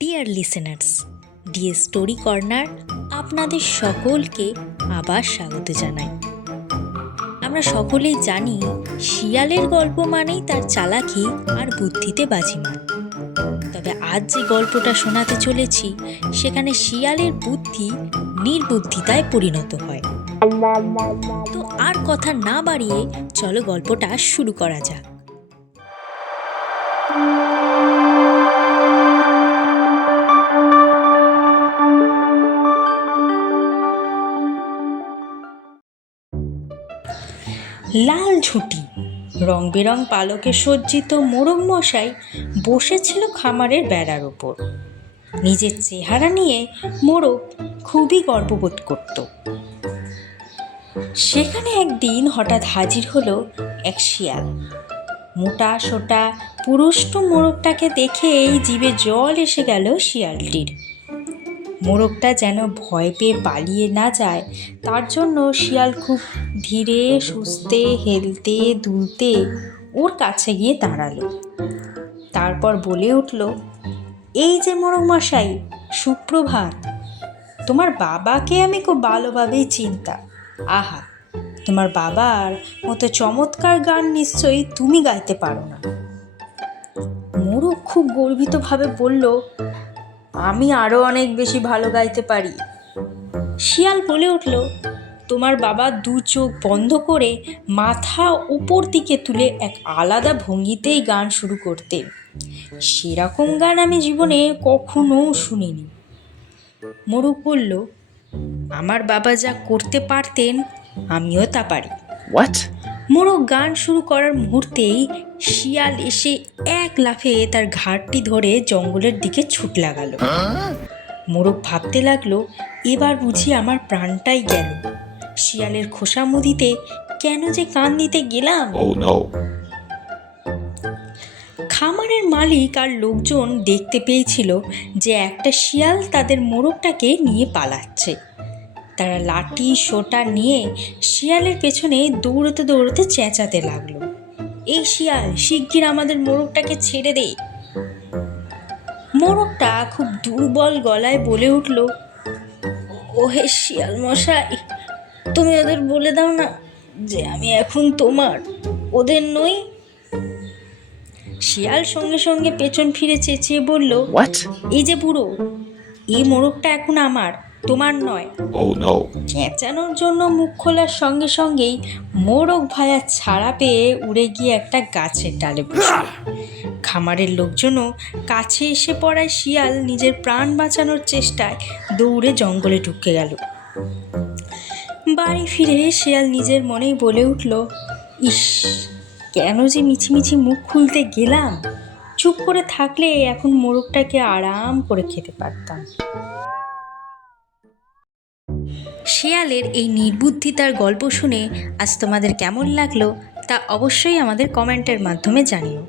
Dear listeners, DA story corner আপনাদের সকলকে আবার স্বাগত জানাই। আমরা সকলেই জানি শিয়ালের গল্প মানেই তার চালাকি আর বুদ্ধিতে বাজিমাত। তবে আজ যে গল্পটা শোনাতে চলেছি সেখানে শিয়ালের বুদ্ধি নির্বুদ্ধিতায় পরিণত হয়। তো আর কথা না বাড়িয়ে চলো গল্পটা শুরু করা যাক। লাল ঝুঁটি, রং বেরং পালকে সজ্জিত মোরগ মশাই বসেছিল খামারের বেড়ার ওপর। নিজের চেহারা নিয়ে মোরগ খুবই গর্ববোধ করত। সেখানে একদিন হঠাৎ হাজির হলো এক শিয়াল। মোটা সোটা পুরুষ্ট মোরগটাকে দেখেই জিভে জল এসে গেল শিয়ালটির। মোরগটা যেন ভয় পেয়ে পালিয়ে না যায় তার জন্য শিয়াল খুব ধীরে সুস্থে হেলতে দুলতে ওর কাছে গিয়ে দাঁড়ালো। তারপর বলে উঠল, এই যে মোরগ মশাই, সুপ্রভাত। তোমার বাবাকে আমি খুব ভালোভাবেই চিনতাম। আহা, তোমার বাবার মতো চমৎকার গান নিশ্চয়ই তুমি গাইতে পারো না। মোরগ খুব গর্বিতভাবে বলল, আমি আরও অনেক বেশি ভালো গাইতে পারি। শিয়াল বলে উঠল, তোমার বাবা দু চোখ বন্ধ করে মাথা উপর দিকে তুলে এক আলাদা ভঙ্গিতেই গান শুরু করতেন। সেরকম গান আমি জীবনে কখনো শুনিনি। মোরগ বলল, আমার বাবা যা করতে পারতেন আমিও তা পারি। মোরগ গান শুরু করার মুহূর্তেই শিয়াল এসে এক লাফে তার ঘাড়টি ধরে জঙ্গলের দিকে ছুট লাগালো। মোরগ ভাবতে লাগলো, এবার বুঝি আমার প্রাণটাই গেল। শিয়ালের খোসামুদিতে কেন যে কান দিতে গেলাম। খামারের মালিক আর লোকজন দেখতে পেয়েছিল যে একটা শিয়াল তাদের মোরগটাকে নিয়ে পালাচ্ছে। তারা লাঠি সোটা নিয়ে শিয়ালের পেছনে দৌড়তে দৌড়তে চেঁচাতে লাগলো, এই শিয়াল, শিগগির আমাদের মোরগটাকে ছেড়ে দে। মোরগটা খুব দুর্বল গলায় বলে উঠল, ওহে শিয়াল মশাই, তুমি ওদের বলে দাও না যে আমি এখন তোমার, ওদের নই। শিয়াল সঙ্গে সঙ্গে পেছন ফিরে চেঁচিয়ে বলল, এই যে বুড়ো, এই মোরগটা এখন আমার, তোমার নয়। চেঁচানোর জন্য মুখ খোলার সঙ্গে সঙ্গেই মোরগ ভায়া ছাড়া পেয়ে উড়ে গিয়ে একটা গাছের ডালে বসল। খামারের লোকজনও কাছে এসে পড়ায় শিয়াল নিজের প্রাণ বাঁচানোর চেষ্টায় দৌড়ে জঙ্গলে ঢুকে গেল। বাড়ি ফিরে শিয়াল নিজের মনেই বলে উঠল, ইস, কেন যে মিছিমিছি মুখ খুলতে গেলাম। চুপ করে থাকলে এখন মোরগটাকে আরাম করে খেতে পারতাম। শিয়ালের এই নির্বুদ্ধিতার গল্প শুনে আজ তোমাদের কেমন লাগলো তা অবশ্যই আমাদের কমেন্টের মাধ্যমে জানিও।